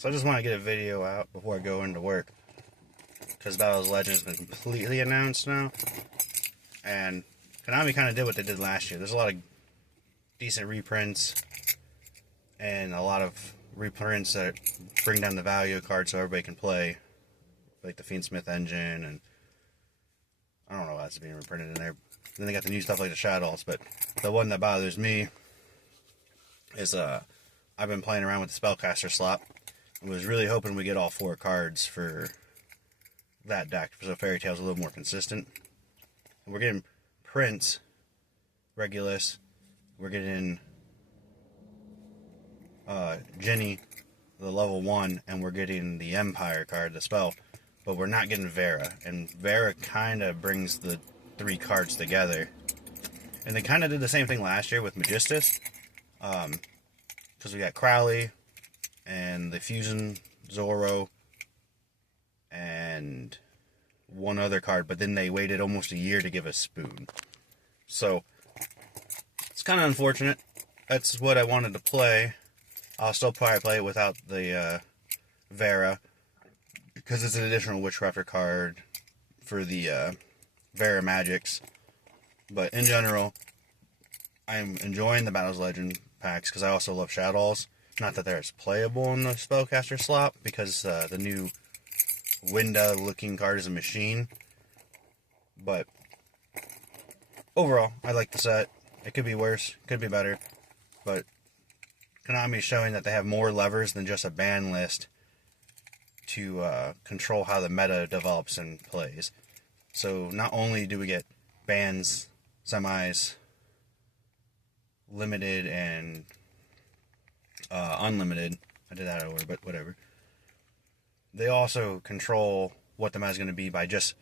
So I just want to get a video out before I go into work, because Battles of Legends has been completely announced now, and Konami kind of did what they did last year. There's a lot of decent reprints, and a lot of reprints that bring down the value of cards so everybody can play, like the Fiendsmith engine, and I don't know what else is being reprinted in there. Then they got the new stuff like the Shadows, but the one that bothers me is I've been playing around with the Spellcaster slot. I was really hoping we get all 4 cards for that deck, so Fairy Tail's a little more consistent. And we're getting Prince, Regulus, we're getting Jenny, the level 1, and we're getting the Empire card, the spell, but we're not getting Vera, and Vera kind of brings the 3 cards together. And they kind of did the same thing last year with Magistus, because we got Crowley, and the Fusion Zoro, and one other card, but then they waited almost a year to give us Spoon. So, it's kind of unfortunate. That's what I wanted to play. I'll still probably play it without the Vera, because it's an additional Witchcrafter card for the Vera Magics. But in general, I'm enjoying the Battles of Legend packs, because I also love Shadows. Not that they're as playable in the Spellcaster slot, because the new Winda looking card is a machine. But overall, I like the set. It could be worse, could be better, but Konami is showing that they have more levers than just a ban list to control how the meta develops and plays. So not only do we get bans, semis, limited, and unlimited. I did that over, but whatever. They also control what the meta is going to be by just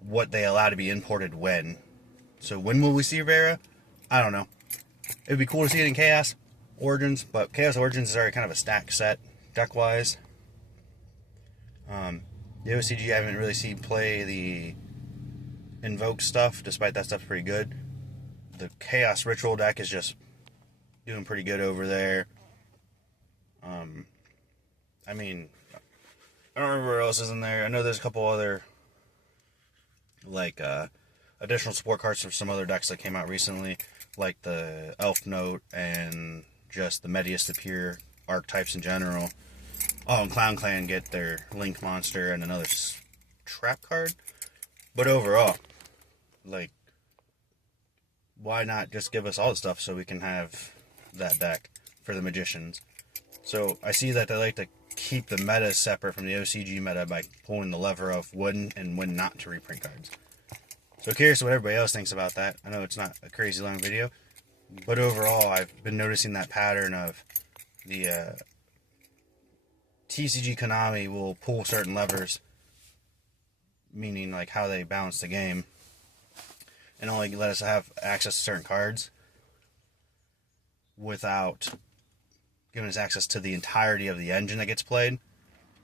what they allow to be imported when. So when will we see Vera? I don't know. It would be cool to see it in Chaos Origins, but Chaos Origins is already kind of a stack set, deck-wise. The OCG I haven't really seen play the Invoke stuff, despite that stuff's pretty good. The Chaos Ritual deck is just doing pretty good over there. I mean, I don't remember what else is in there. I know there's a couple other, like, additional support cards for some other decks that came out recently, like the Elf Note and just the Medius the Pure archetypes in general. Oh, and Clown Clan get their Link Monster and another trap card. But overall, like, why not just give us all the stuff so we can have that deck for the Magicians? So I see that they like to keep the meta separate from the OCG meta by pulling the lever of when and when not to reprint cards. So curious what everybody else thinks about that. I know it's not a crazy long video, but overall I've been noticing that pattern of the TCG Konami will pull certain levers, meaning like how they balance the game, and only let us have access to certain cards without giving us access to the entirety of the engine that gets played,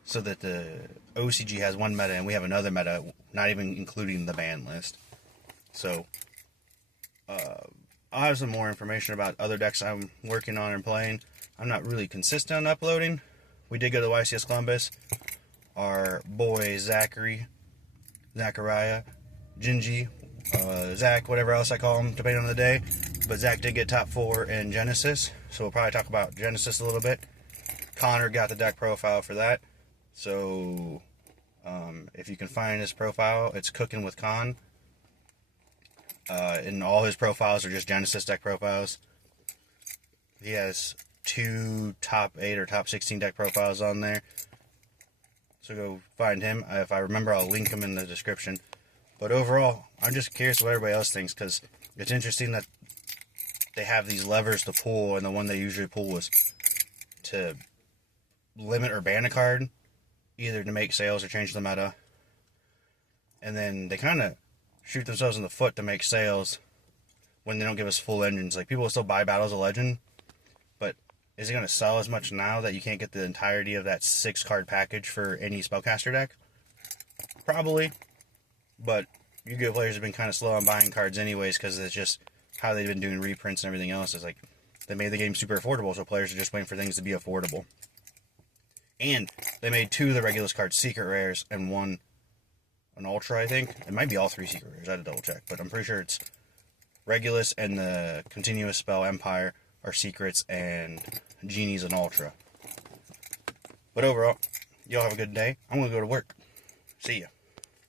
so that the OCG has one meta and we have another meta, not even including the ban list. So, I'll have some more information about other decks I'm working on and playing. I'm not really consistent on uploading. We did go to YCS Columbus. Our boy Zachariah, Gingy, Zach, whatever else I call him, depending on the day. But Zach did get top 4 in Genesis, so we'll probably talk about Genesis a little bit. Connor got the deck profile for that. So, if you can find his profile, it's Cooking with Con. And all his profiles are just Genesis deck profiles. He has 2 top 8 or top 16 deck profiles on there. So go find him. If I remember, I'll link him in the description. But overall, I'm just curious what everybody else thinks, because it's interesting that they have these levers to pull, and the one they usually pull is to limit or ban a card, either to make sales or change the meta. And then they kind of shoot themselves in the foot to make sales when they don't give us full engines. Like, people will still buy Battles of Legend, but is it going to sell as much now that you can't get the entirety of that 6-card package for any Spellcaster deck? Probably. But Yu-Gi-Oh! Players have been kind of slow on buying cards anyways, because it's just how they've been doing reprints and everything else. Is like, they made the game super affordable, so players are just waiting for things to be affordable. And they made 2 of the Regulus cards secret rares and 1 an ultra, I think. It might be all 3 secret rares. I had to double check, but I'm pretty sure it's Regulus and the continuous spell Empire are secrets, and Genie's an ultra. But overall, y'all have a good day. I'm gonna go to work. See ya.